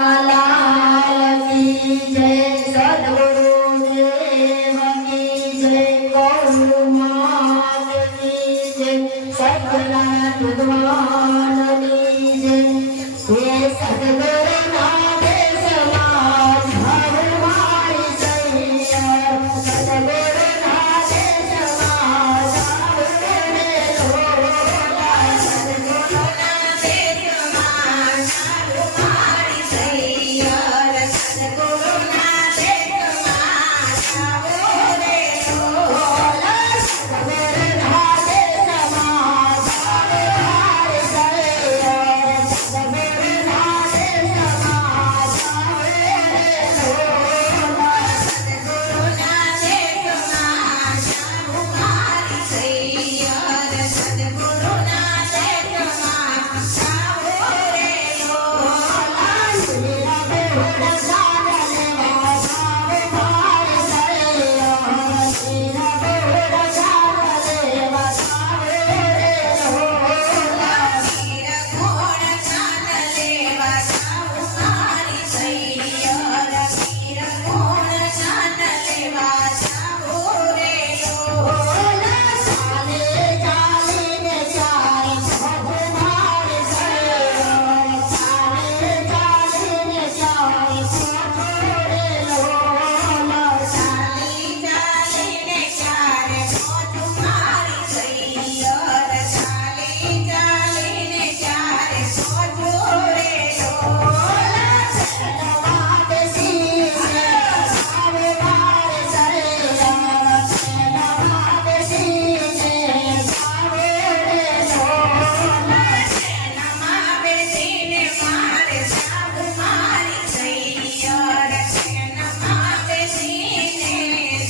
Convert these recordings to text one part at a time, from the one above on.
लाल की जय सद्गुरुदेव की जय गौ मात की जय सतनाथ भगवान की जय हे सद्गुरुनाथ समाज हमारी सैया सद्गुरुनाथ समाज हमारे लोला सद्गुरुनाथ समाज हमारी सैया सद्गुरुनाथ समाज हमारे लोला सद्गुरुनाथ समाज हमारी सैया सद्गुरुनाथ समाज हमारे लोला सद्गुरुनाथ समाज हमारी सैया सद्गुरुनाथ समाज हमारे लोला सुनिया बेहुदा सागले वासा हमारी सैया सुनिया बेहुदा सागले वासा हमारे लोला वीर कोण चांदले वासा हमारी सैया वीर कोण चांदले वासा हमारे लोला साले चालीने चार हमारी सैया साले चालीने चार हमारे लोला साली चालीने चार हमारी सैया साली चालीने चार हमारे लोला सनवाद सीने हमारे सैया सनवाद सीने हमारे लोला सनवाद सीने मारे सब हमारी सैया सनवाद सीने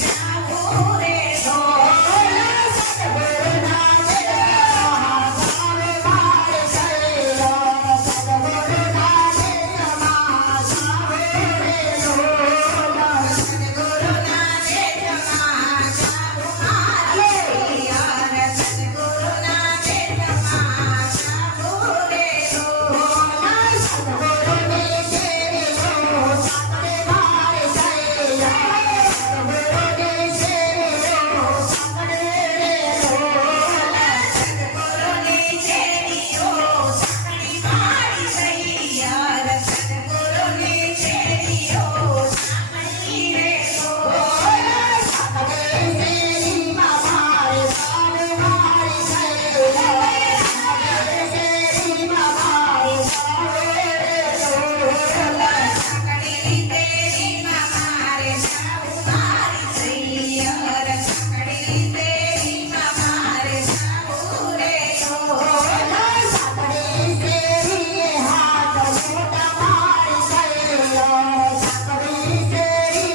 सब हमारे लोला सद्गुरुनाथ हमारे सैया सद्गुरुनाथ समाज हमारे लोला सद्गुरुनाथ समाज हमारे सैया सद्गुरुनाथ समाज हमारे लोला सद्गुरुने तेरे लो साकरे मारे सैया सद्गुरुने तेरे लो साकरे लोला सद्गुरुने तेरी लो साकरी मारी सैया सद्गुरुने तेरी लो साकरी रे लोला साकरे तेरी मारे सारे मारी सैया साकरे तेरी मारे सारे लोला साकरी तेरी मारे सब हमारी सैया साकरी तेरी मारे सब हमारे लोला साकरी तेरी हाथ मोटा मारी सैया साकरी तेरी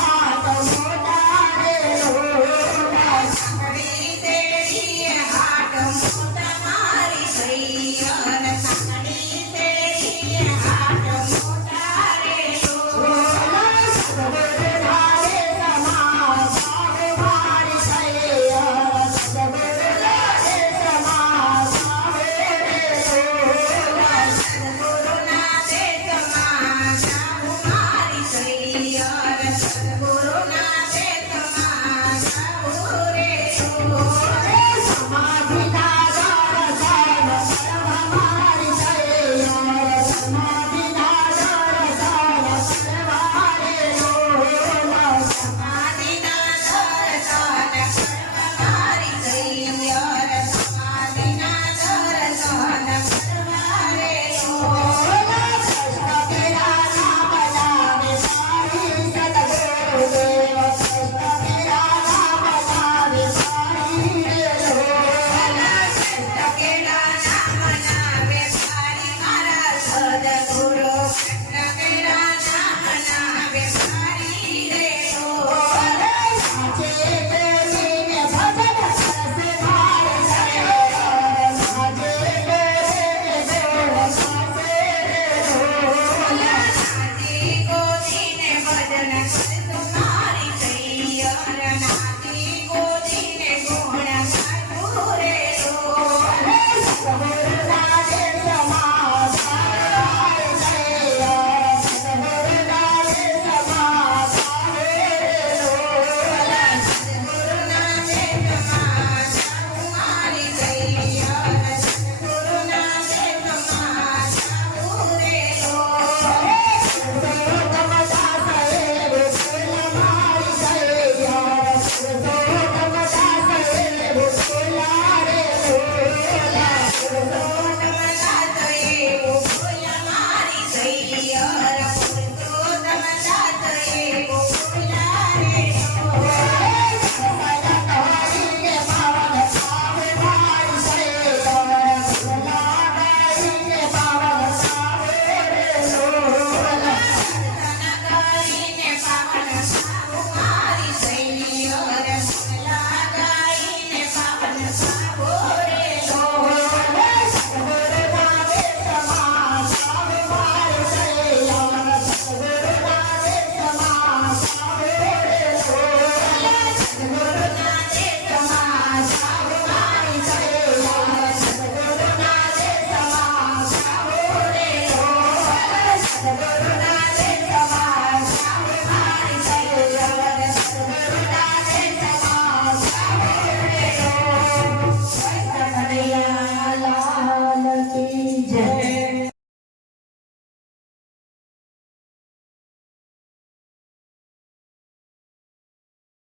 हाथ मोटा रे लोला साकरी तेरी हाथ